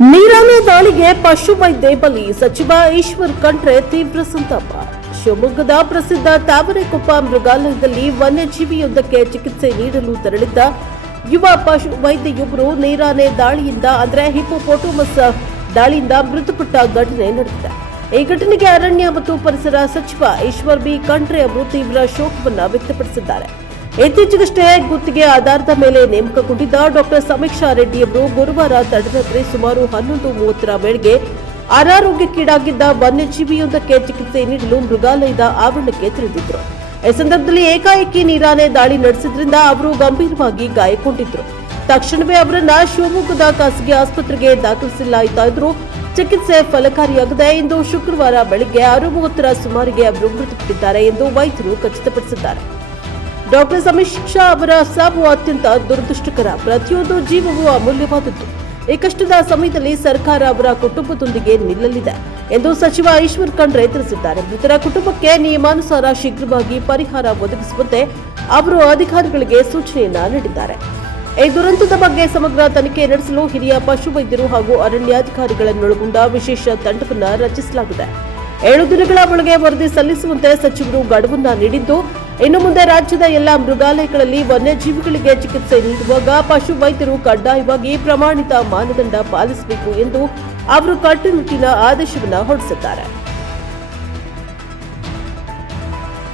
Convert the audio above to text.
ನೀರಾನೆ ದಾಳಿಗೆ ಪಶುವೈದ್ಯ ಬಲಿ ಸಚಿವ ಈಶ್ವರ್ ಖಂಡ್ರೆ ತೀವ್ರ ಸಂತಾಪ. ಶಿವಮೊಗ್ಗದ ಪ್ರಸಿದ್ಧ ತಾವರೆಕೊಪ್ಪ ಮೃಗಾಲಯದಲ್ಲಿ ವನ್ಯಜೀವಿಯೊಂದಕ್ಕೆ ಚಿಕಿತ್ಸೆ ನೀಡಲು ತೆರಳಿದ್ದ ಯುವ ಪಶು ವೈದ್ಯೆಯೊಬ್ಬರು ನೀರಾನೆ ದಾಳಿಯಿಂದ ಅಂದರೆ ಹಿಪ್ಪೋಪೋಟಮಸ್ ದಾಳಿಯಿಂದ ಮೃತಪಟ್ಟ ಘಟನೆ ನಡೆದಿದೆ. ಈ ಘಟನೆಗೆ ಅರಣ್ಯ ಮತ್ತು ಪರಿಸರ ಸಚಿವ ಈಶ್ವರ್ ಬಿ ಖಂಡ್ರೆ ಅವರು ತೀವ್ರ ಶೋಕವನ್ನು ವ್ಯಕ್ತಪಡಿಸಿದ್ದಾರೆ. ಇತ್ತೀಚೆಗಷ್ಟೇ ಗುತ್ತಿಗೆ ಆಧಾರದ ಮೇಲೆ ನೇಮಕಗೊಂಡಿದ್ದ ಡಾಕ್ಟರ್ ಸಮೀಕ್ಷಾ ರೆಡ್ಡಿ ಅವರು ಗುರುವಾರ ತಡರಾತ್ರಿ ಸುಮಾರು 11:30 ವೇಳೆಗೆ ಅನಾರೋಗ್ಯಕ್ಕೀಡಾಗಿದ್ದ ವನ್ಯಜೀವಿಯೊಂದಕ್ಕೆ ಚಿಕಿತ್ಸೆ ನೀಡಲು ಮೃಗಾಲಯದ ಆವರಣಕ್ಕೆ ತೆರಳಿದ್ರು. ಈ ಸಂದರ್ಭದಲ್ಲಿ ಏಕಾಏಕಿ ನೀರಾನೆ ದಾಳಿ ನಡೆಸಿದ್ರಿಂದ ಅವರು ಗಂಭೀರವಾಗಿ ಗಾಯಗೊಂಡಿದ್ರು. ತಕ್ಷಣವೇ ಅವರನ್ನ ಶಿವಮೊಗ್ಗದ ಖಾಸಗಿ ಆಸ್ಪತ್ರೆಗೆ ದಾಖಲಿಸಲಾಯಿತಾದರೂ ಚಿಕಿತ್ಸೆ ಫಲಕಾರಿಯಾಗದೆ ಇಂದು ಶುಕ್ರವಾರ ಬೆಳಗ್ಗೆ 6:30 ಸುಮಾರಿಗೆ ಅವರು ಮೃತಪಟ್ಟಿದ್ದಾರೆ ಎಂದು ವೈದ್ಯರು ಖಚಿತಪಡಿಸಿದ್ದಾರೆ. ಡಾಕ್ಟರ್ ಸಮೀಕ್ಷಾ ಅವರ ಸಾವು ಅತ್ಯಂತ ದುರದೃಷ್ಟಕರ. ಪ್ರತಿಯೊಂದು ಜೀವವೂ ಅಮೂಲ್ಯವಾದದ್ದು. ಈ ಕಷ್ಟದ ಸಮಯದಲ್ಲಿ ಸರ್ಕಾರ ಅವರ ಕುಟುಂಬದೊಂದಿಗೆ ನಿಲ್ಲಲಿದೆ ಎಂದು ಸಚಿವ ಈಶ್ವರ್ ಖಂಡ್ರೆ ತಿಳಿಸಿದ್ದಾರೆ. ಮೃತರ ಕುಟುಂಬಕ್ಕೆ ನಿಯಮಾನುಸಾರ ಶೀಘ್ರವಾಗಿ ಪರಿಹಾರ ಒದಗಿಸುವಂತೆ ಅವರು ಅಧಿಕಾರಿಗಳಿಗೆ ಸೂಚನೆಯನ್ನ ನೀಡಿದ್ದಾರೆ. ಈ ದುರಂತದ ಬಗ್ಗೆ ಸಮಗ್ರ ತನಿಖೆ ನಡೆಸಲು ಹಿರಿಯ ಪಶುವೈದ್ಯರು ಹಾಗೂ ಅರಣ್ಯಾಧಿಕಾರಿಗಳನ್ನೊಳಗೊಂಡ ವಿಶೇಷ ತಂಡವನ್ನು ರಚಿಸಲಾಗಿದೆ. 7 ದಿನಗಳ ಒಳಗೆ ವರದಿ ಸಲ್ಲಿಸುವಂತೆ ಸಚಿವರು ಗಡುವನ್ನ ನೀಡಿದ್ದು, ಇನ್ನು ಮುಂದೆ ರಾಜ್ಯದ ಎಲ್ಲ ಮೃಗಾಲಯಗಳಲ್ಲಿ ವನ್ಯಜೀವಿಗಳಿಗೆ ಚಿಕಿತ್ಸೆ ನೀಡುವಾಗ ಪಶು ವೈದ್ಯರು ಕಡ್ಡಾಯವಾಗಿ ಪ್ರಮಾಣಿತ ಮಾನದಂಡ ಪಾಲಿಸಬೇಕು ಎಂದು ಅವರು ಕಟ್ಟುನಿಟ್ಟಿನ ಆದೇಶವನ್ನು ಹೊರಡಿಸಿದ್ದಾರೆ.